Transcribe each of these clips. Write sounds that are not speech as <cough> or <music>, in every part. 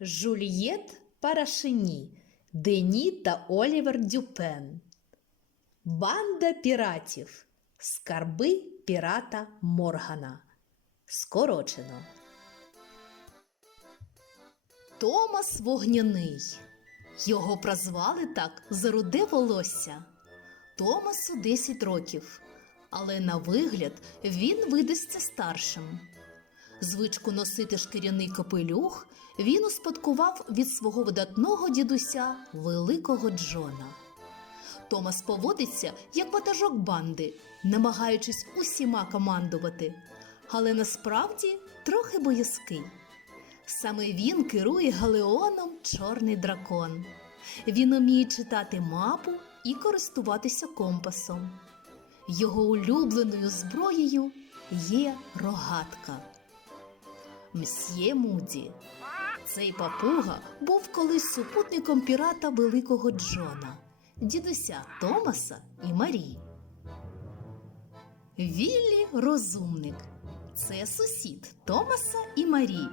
Жульєт Парашині, Дені та Олівер Дюпен. Банда піратів. Скарби пірата Моргана. Скорочено. Томас Вогняний. Його прозвали так за руде волосся. Томасу 10 років, але на вигляд він видасться старшим. Звичку носити шкіряний капелюх він успадкував від свого видатного дідуся великого Джона. Томас поводиться як ватажок банди, намагаючись усіма командувати, але насправді трохи боязкий. Саме він керує галеоном Чорний дракон. Він уміє читати мапу і користуватися компасом. Його улюбленою зброєю є рогатка. Мсьє Муді. Цей папуга був колись супутником пірата Великого Джона, дідуся Томаса і Марії. Віллі розумник. Це сусід Томаса і Марії.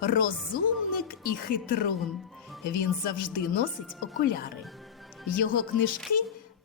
Розумник і хитрун. Він завжди носить окуляри. Його книжки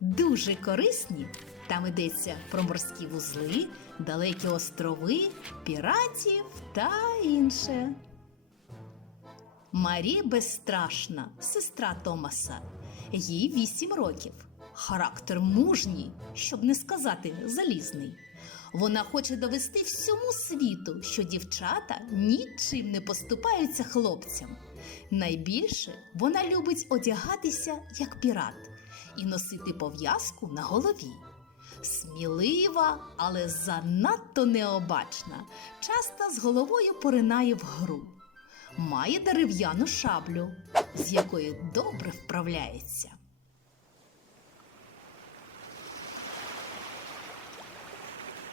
дуже корисні. Там йдеться про морські вузли, далекі острови, піратів та інше. Марі безстрашна, сестра Томаса. Їй вісім років. Характер мужній, щоб не сказати залізний. Вона хоче довести всьому світу, що дівчата нічим не поступаються хлопцям. Найбільше вона любить одягатися як пірат і носити пов'язку на голові. Смілива, але занадто необачна, часто з головою поринає в гру. Має дерев'яну шаблю, з якої добре вправляється.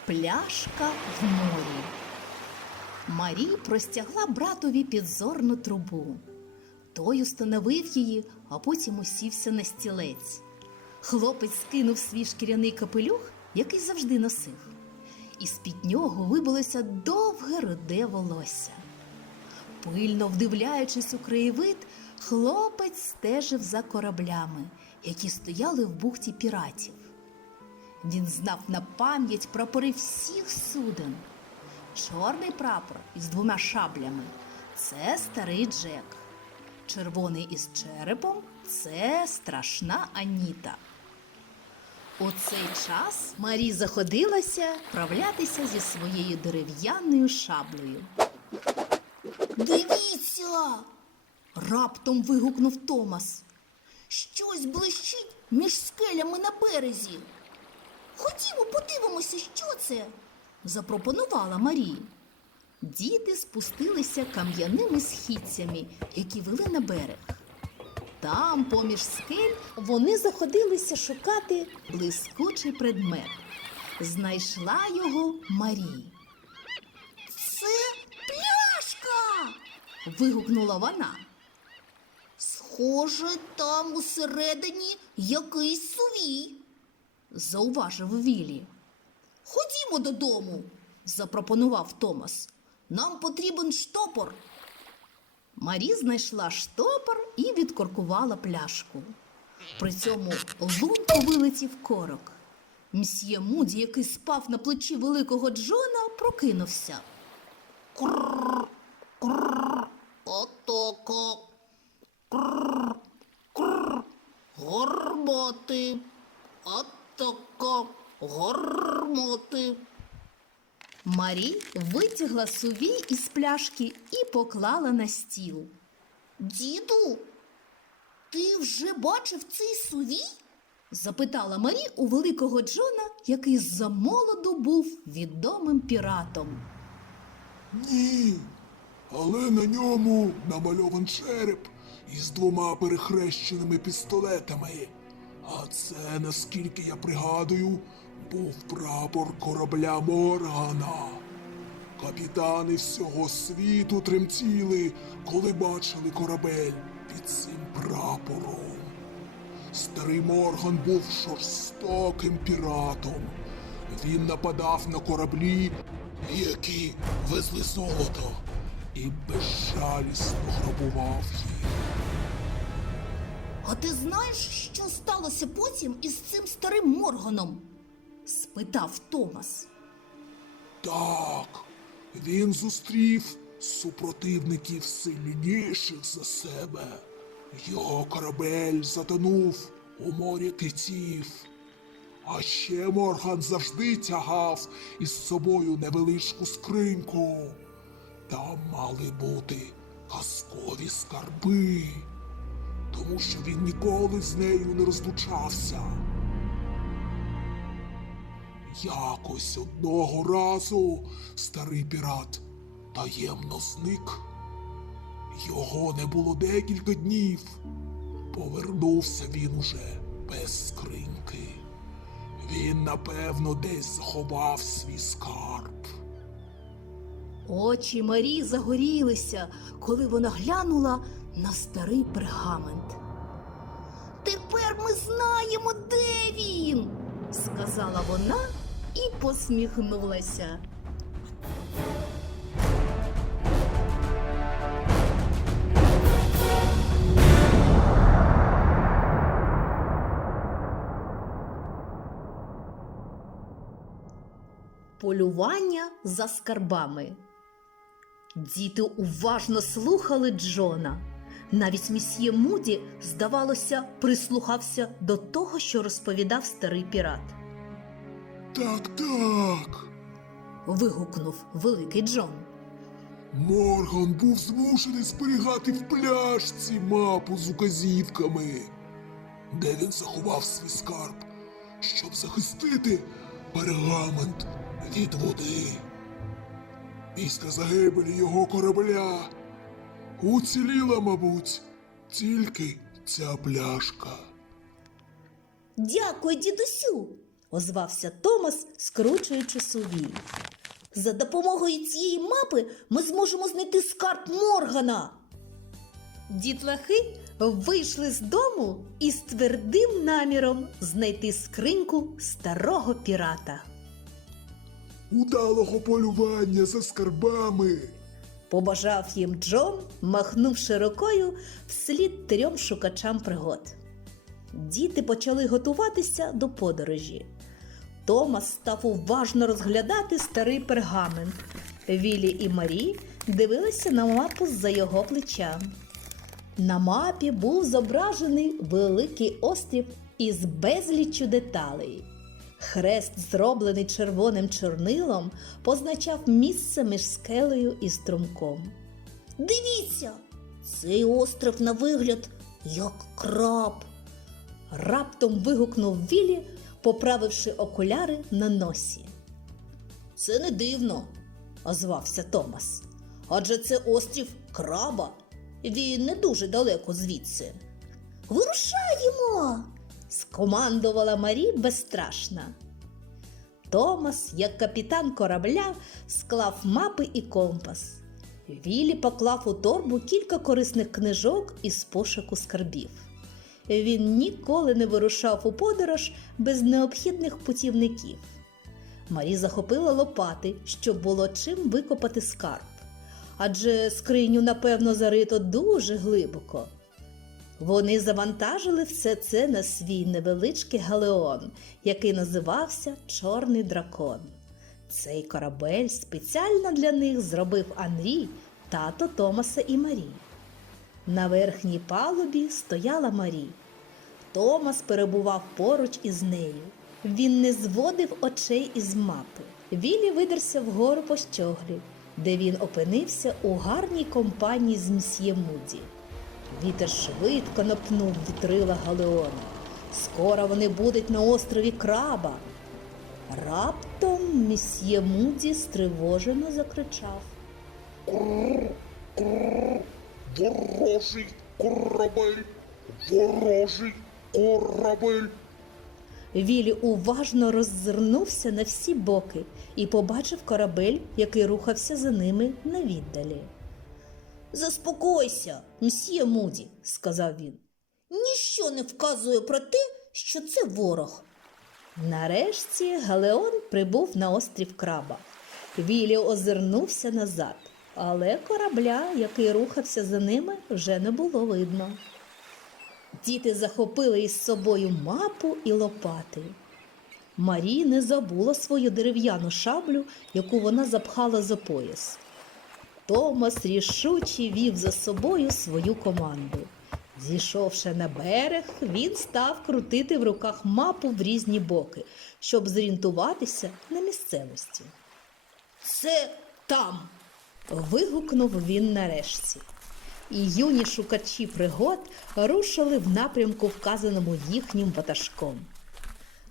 Пляшка в морі. Марі простягла братові підзорну трубу. Той установив її, а потім усівся на стілець. Хлопець скинув свій шкіряний капелюх, який завжди носив, і з-під нього вибилося довге руде волосся. Пильно вдивляючись у краєвид, хлопець стежив за кораблями, які стояли в бухті піратів. Він знав на пам'ять прапори всіх суден. Чорний прапор із двома шаблями це старий Джек. Червоний із черепом це страшна Аніта. У цей час Марі заходилася вправлятися зі своєю дерев'яною шаблею. Дивіться. раптом вигукнув Томас. Щось блищить між скелями на березі. Ходімо, подивимося, що це, запропонувала Марія. Діти спустилися кам'яними східцями, які вели на берег. Там, поміж скель, вони заходилися шукати блискучий предмет. Знайшла його Марія. Це пляшка. Вигукнула вона. Схоже, там усередині якийсь сувій, зауважив Вілі. Ходімо додому, запропонував Томас. Нам потрібен штопор. Марі знайшла штопор і відкоркувала пляшку. При цьому лунко вилетів корок. Мсьє Муді, який спав на плечі великого Джона, прокинувся. Крррр, крррр, отоко. Крррр, крррр, гормоти. Отоко, гормоти. Марі витягла сувій із пляшки і поклала на стіл. Діду, ти вже бачив цей сувій? запитала Марі у великого Джона, який з молоду був відомим піратом. Ні. Але на ньому намальован череп із двома перехрещеними пістолетами. А це, наскільки я пригадую, був прапор корабля Моргана. Капітани всього світу тремтіли, коли бачили корабель під цим прапором. Старий Морган був жорстоким піратом. Він нападав на кораблі, які везли золото, і безжалісно грабував їх. А ти знаєш, що сталося потім із цим старим Морганом? спитав Томас. Так, він зустрів супротивників сильніших за себе. Його корабель затонув у морі китів. А ще Морган завжди тягав із собою невеличку скриньку. Там мали бути казкові скарби, тому що він ніколи з нею не розлучався. Якось одного разу старий пірат таємно зник. Його не було декілька днів. Повернувся він уже без скриньки. Він, напевно, десь заховав свій скарб. Очі Марі загорілися, коли вона глянула на старий пергамент. Тепер ми знаємо, де він, сказала вона і посміхнулася. Полювання за скарбами. Діти уважно слухали Джона. Навіть місьє Муді, здавалося, прислухався до того, що розповідав старий пірат. Так, так. Вигукнув великий Джон. Морган був змушений зберігати в пляшці мапу з указівками, де він заховав свій скарб, щоб захистити пергамент від води. Після загибелі його корабля уціліла, мабуть, тільки ця пляшка. Дякую, дідусю, озвався Томас, скручуючи сувій. За допомогою цієї мапи ми зможемо знайти скарб Моргана. Дітлахи вийшли з дому із твердим наміром знайти скриньку старого пірата. Удалого полювання за скарбами. Побажав їм Джон, махнувши рукою вслід трьом шукачам пригод. Діти почали готуватися до подорожі. Томас став уважно розглядати старий пергамент. Вілі і Марі дивилися на мапу з-за його плеча. На мапі був зображений великий острів із безліччю деталей. Хрест, зроблений червоним чорнилом, позначав місце між скелею і струмком. Дивіться, цей остров на вигляд як краб. Раптом вигукнув Вілі, поправивши окуляри на носі. Це не дивно, озвався Томас. Адже це острів краба. Він не дуже далеко звідси. Вирушаємо! Скомандувала Марі безстрашна. Томас, як капітан корабля, склав мапи і компас. Вілі поклав у торбу кілька корисних книжок із пошуку скарбів. Він ніколи не вирушав у подорож без необхідних путівників. Марі захопила лопати, щоб було чим викопати скарб. Адже скриню, напевно, зарито дуже глибоко. Вони завантажили все це на свій невеличкий галеон, який називався Чорний дракон. Цей корабель спеціально для них зробив Анрі, тато Томаса і Марі. На верхній палубі стояла Марі. Томас перебував поруч із нею. Він не зводив очей із мапи. Вілі видерся вгору по щоглі, де він опинився у гарній компанії з мсьє Муді. Вітер швидко напнув вітрила Галеона. Скоро вони будуть на острові Краба. Раптом місьє Муді стривожено закричав. Ворожий корабель! Ворожий корабель! Вілі уважно роззирнувся на всі боки і побачив корабель, який рухався за ними на віддалі. Заспокойся, мсьє Муді, сказав він. Ніщо не вказує про те, що це ворог. Нарешті Галеон прибув на острів Краба. Вілі озирнувся назад. але корабля, який рухався за ними, вже не було видно. Діти захопили із собою мапу і лопати. Марі не забула свою дерев'яну шаблю, яку вона запхала за пояс. Томас рішуче вів за собою свою команду. Зійшовши на берег, він став крутити в руках мапу в різні боки, щоб зорієнтуватися на місцевості. Це там. вигукнув він нарешті. І юні шукачі пригод рушили в напрямку, вказаному їхнім ватажком.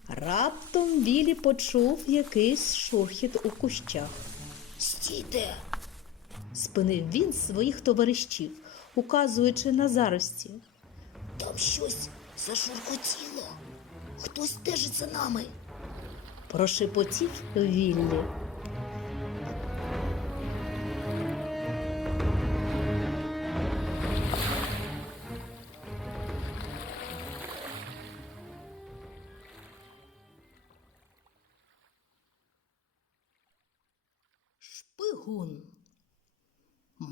Раптом Білі почув якийсь шурхіт у кущах. Стійте! Спинив він своїх товаришів, указуючи на зарості. Там щось зашуркотіло, Хтось стежить за нами. Прошепотів Віллі.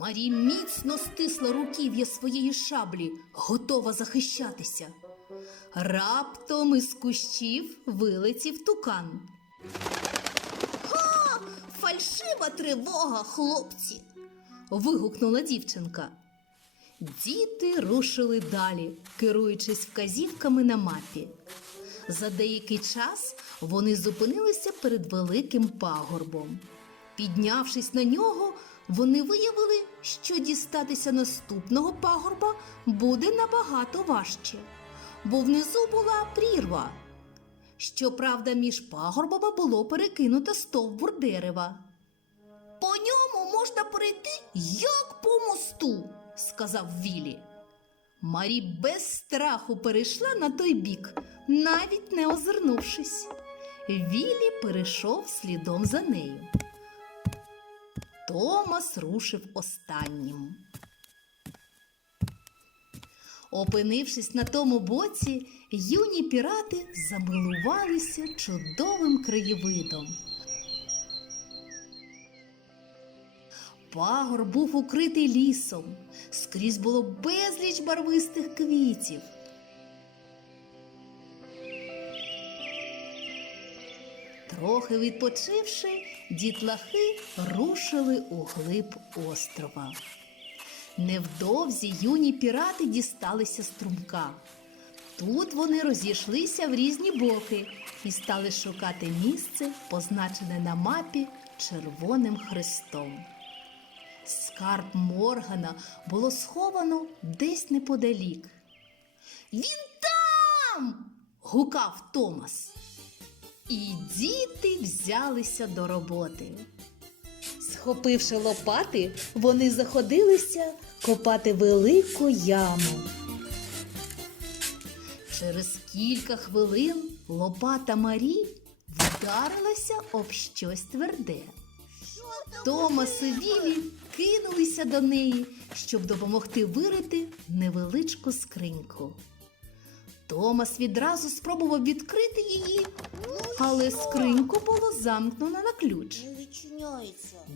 Марі міцно стисла руків'я своєї шаблі, готова захищатися. Раптом із кущів вилетів тукан. Ха! Фальшива тривога, хлопці. вигукнула дівчинка. Діти рушили далі, керуючись вказівками на мапі. За деякий час вони зупинилися перед великим пагорбом. Піднявшись на нього, вони виявили, що дістатися наступного пагорба буде набагато важче, бо внизу була прірва. Щоправда, між пагорбами було перекинуто стовбур дерева. По ньому можна перейти як по мосту, сказав Вілі. Марі без страху перейшла на той бік, навіть не озирнувшись. Вілі перейшов слідом за нею. Томас рушив останнім. Опинившись на тому боці, юні пірати замилувалися чудовим краєвидом. Пагор був укритий лісом, скрізь було безліч барвистих квітів. Трохи відпочивши, дітлахи рушили у глиб острова. Невдовзі юні пірати дісталися струмка. Тут вони розійшлися в різні боки і стали шукати місце, позначене на мапі червоним хрестом. Скарб Моргана було сховано десь неподалік. Він там. гукав Томас. І діти взялися до роботи. Схопивши лопати, вони заходилися копати велику яму. Через кілька хвилин лопата Марі вдарилася об щось тверде. Томас і Вілі кинулися до неї, щоб допомогти вирити невеличку скриньку. Томас відразу спробував відкрити її, але скриньку було замкнено на ключ.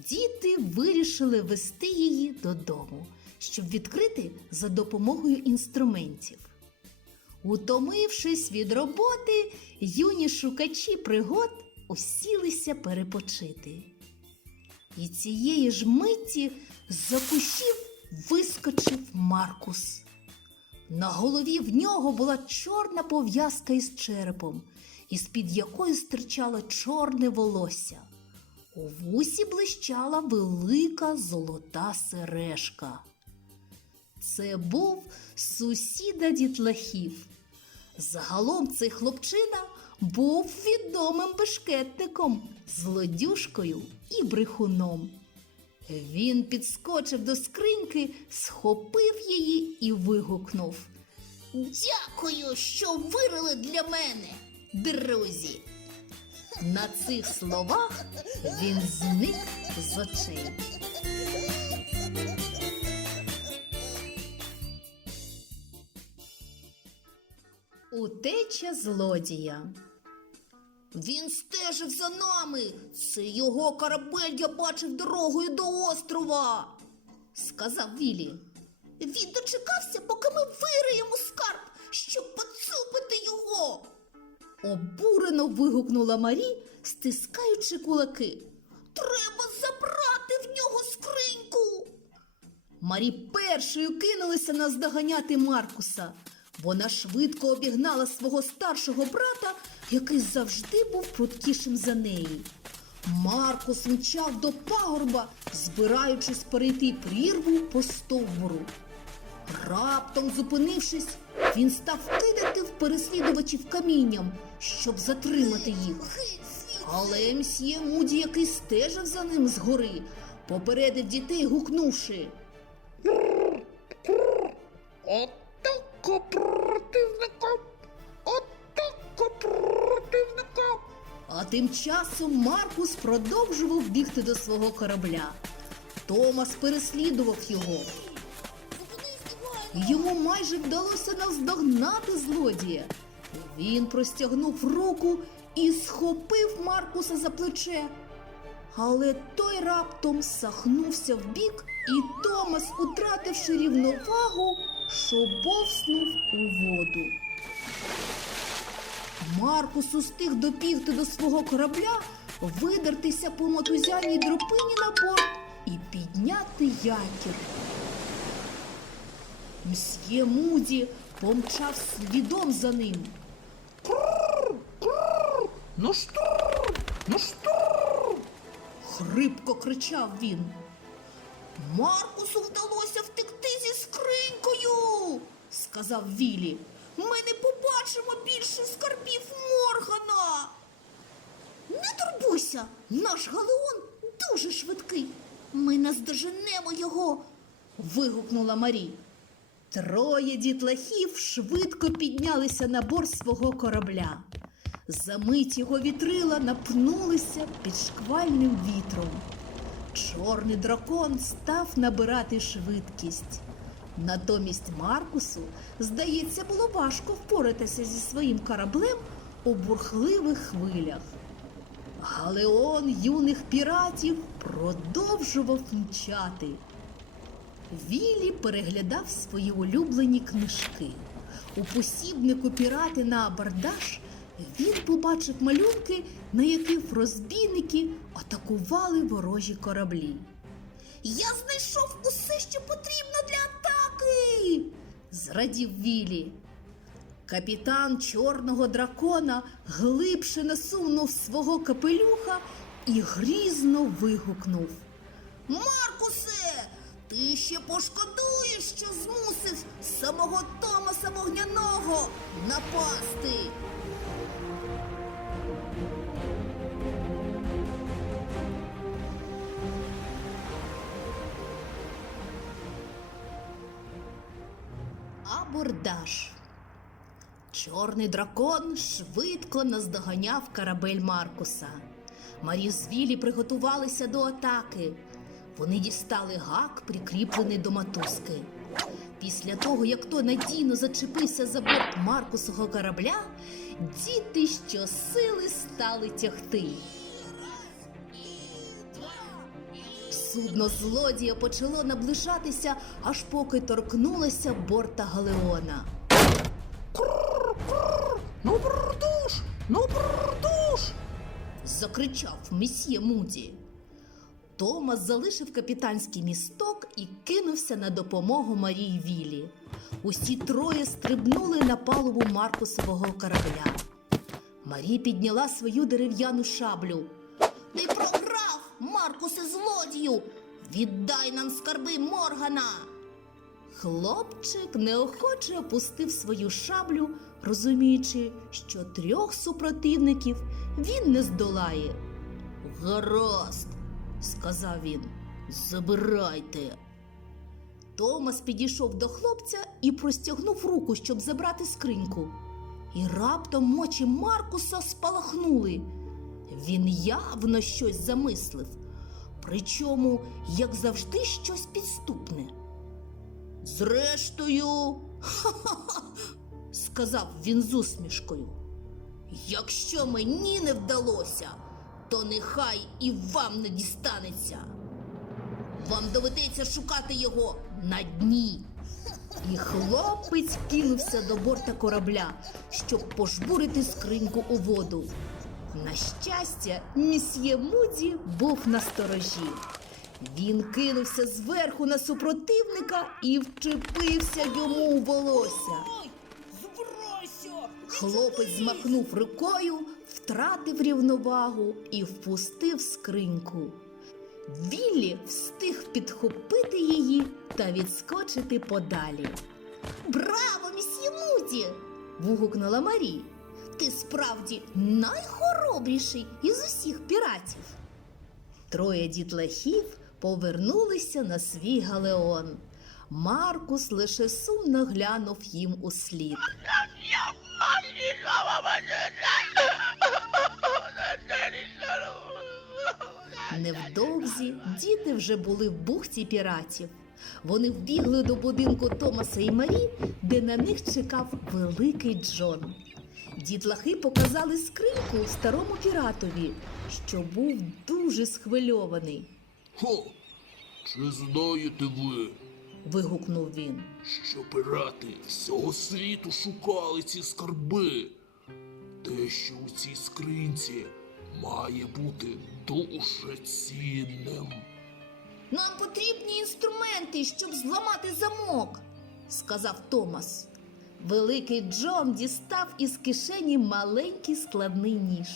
Діти вирішили вести її додому, щоб відкрити за допомогою інструментів. Утомившись від роботи, юні шукачі пригод усілися перепочити. І цієї ж миті з-за кущів вискочив Маркус. На голові в нього була чорна пов'язка із черепом, із-під якої стирчало чорне волосся. У вусі блищала велика золота сережка. Це був сусіда дітлахів. Загалом цей хлопчина був відомим бешкетником, злодюшкою і брехуном. Він підскочив до скриньки, схопив її і вигукнув. Дякую, що вирили для мене, друзі. На цих словах він зник з очей. Утеча злодія. Він стежив за нами. Це його корабель я бачив дорогою до острова, сказав Вілі. Він дочекався, поки ми вириємо скарб, щоб поцупити його. Обурено вигукнула Марі, стискаючи кулаки. Треба забрати в нього скриньку. Марі першою кинулася наздоганяти Маркуса. Вона швидко обігнала свого старшого брата, який завжди був пруткішим за неї. Маркус мчав до пагорба, збираючись перейти прірву по стовбуру. Раптом зупинившись, він став кидати в переслідувачів камінням, щоб затримати їх. Але мсьє Муді, який стежив за ним згори, попередив дітей, гукнувши. Атака противника! А тим часом Маркус продовжував бігти до свого корабля. Томас переслідував його. Йому майже вдалося наздогнати злодія. Він простягнув руку і схопив Маркуса за плече. Але той раптом сахнувся вбік, і Томас, утративши рівновагу, шобовснув у воду. Маркус устиг допігти до свого корабля, видертися по мотузяній дропині на борт і підняти якір. Мсьє Муді помчав слідом за ним. Ну штурм! Ну штурм! Хрипко кричав він. Маркусу вдалося втекти зі скринькою, сказав Вілі. Ми не більше скарбів Моргана. Не турбуйся, наш галеон дуже швидкий. Ми наздоженемо його. вигукнула Марі. Троє дітлахів швидко піднялися на борт свого корабля. Замить його вітрила напнулися під шквальним вітром. Чорний дракон став набирати швидкість. Натомість Маркусу, здається, було важко впоратися зі своїм кораблем у бурхливих хвилях. Галеон юних піратів продовжував мчати. Вілі переглядав свої улюблені книжки. У посібнику пірати на абордаж він побачив малюнки, на яких розбійники атакували ворожі кораблі. Я знайшов усе, що потрібно для атаки. зрадів Вілі. Капітан чорного дракона глибше насунув свого капелюха і грізно вигукнув. Маркусе, ти ще пошкодуєш, що змусив самого Томаса Вогняного напасти. Чорний дракон швидко наздоганяв корабель Маркуса. Марі з Вілі приготувалися до атаки. Вони дістали гак, прикріплений до мотузки. Після того, як той надійно зачепився за борт Маркусового корабля, діти щосили стали тягти. Судно злодія почало наближатися, аж поки торкнулося борта Галеона. Ну продуж! Ну продуж! закричав месьє Муді. Томас залишив капітанський місток і кинувся на допомогу Марії Вілі. Усі троє стрибнули на палубу Маркусового корабля. Марі підняла свою дерев'яну шаблю. Ти програв, Маркусе злодію! Віддай нам скарби Моргана. Хлопчик неохоче опустив свою шаблю, розуміючи, що трьох супротивників він не здолає. Гаразд, сказав він, забирайте. Томас підійшов до хлопця і простягнув руку, щоб забрати скриньку. І раптом очі Маркуса спалахнули. Він явно щось замислив, причому, як завжди, щось підступне. Зрештою, <laughs> ха-ха-ха, сказав він з усмішкою. Якщо мені не вдалося, то нехай і вам не дістанеться. Вам доведеться шукати його на дні. І хлопець кинувся до борта корабля, щоб пожбурити скриньку у воду. На щастя, місьє Муді був на сторожі. Він кинувся зверху на супротивника і вчепився йому у волосся. Хлопець змахнув рукою, втратив рівновагу і впустив скриньку. Віллі встиг підхопити її та відскочити подалі. Браво, місьє Муді! вигукнула Марі. Ти справді найхоробріший із усіх піратів. Троє дітлахів повернулися на свій галеон. Маркус лише сумно глянув їм у слід. Невдовзі діти вже були в бухті піратів. Вони вбігли до будинку Томаса і Марі, де на них чекав великий Джон. Дітлахи показали скриньку старому піратові, що був дуже схвильований. Хо, чи знаєте ви, Вигукнув він. що пірати всього світу шукали ці скарби? Те, що у цій скринці має бути дуже цінним. Нам потрібні інструменти, щоб зламати замок, сказав Томас. Великий Джон дістав із кишені маленький складний ніж.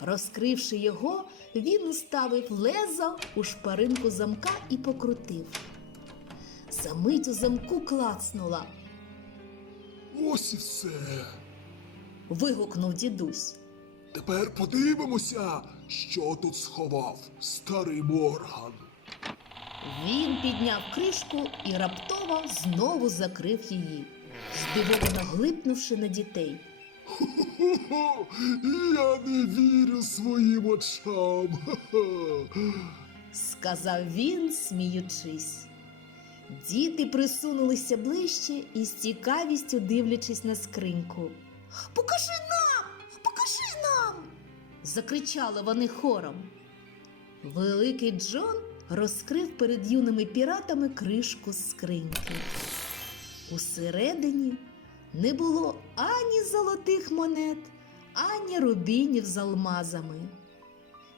Розкривши його, він уставив лезо у шпаринку замка і покрутив. Замить у замку клацнула. Ось і все. Вигукнув дідусь. Тепер подивимося, що тут сховав старий Морган. Він підняв кришку і раптово знову закрив її, здивовано глипнувши на дітей. Я не вірю своїм очам. Ха-ха. сказав він, сміючись. Діти присунулися ближче і з цікавістю дивлячись на скриньку. Покажи нам! Покажи нам! закричали вони хором. Великий Джон розкрив перед юними піратами кришку з скриньки. Усередині не було ані золотих монет, ані рубінів з алмазами.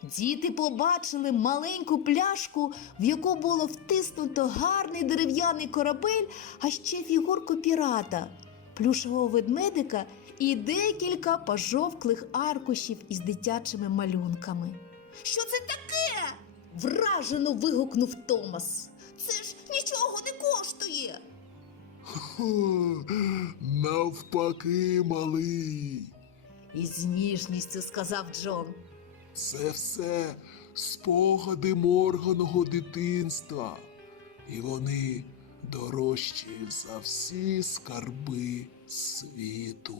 Діти побачили маленьку пляшку, в яку було втиснуто гарний дерев'яний корабель, а ще фігурку пірата, плюшового ведмедика і декілька пожовклих аркушів із дитячими малюнками. Що це таке? вражено вигукнув Томас. Це ж нічого не коштує. Хо, Навпаки, малий. Із ніжністю сказав Джон. Це все спогади морганого дитинства. І вони дорожчі за всі скарби світу.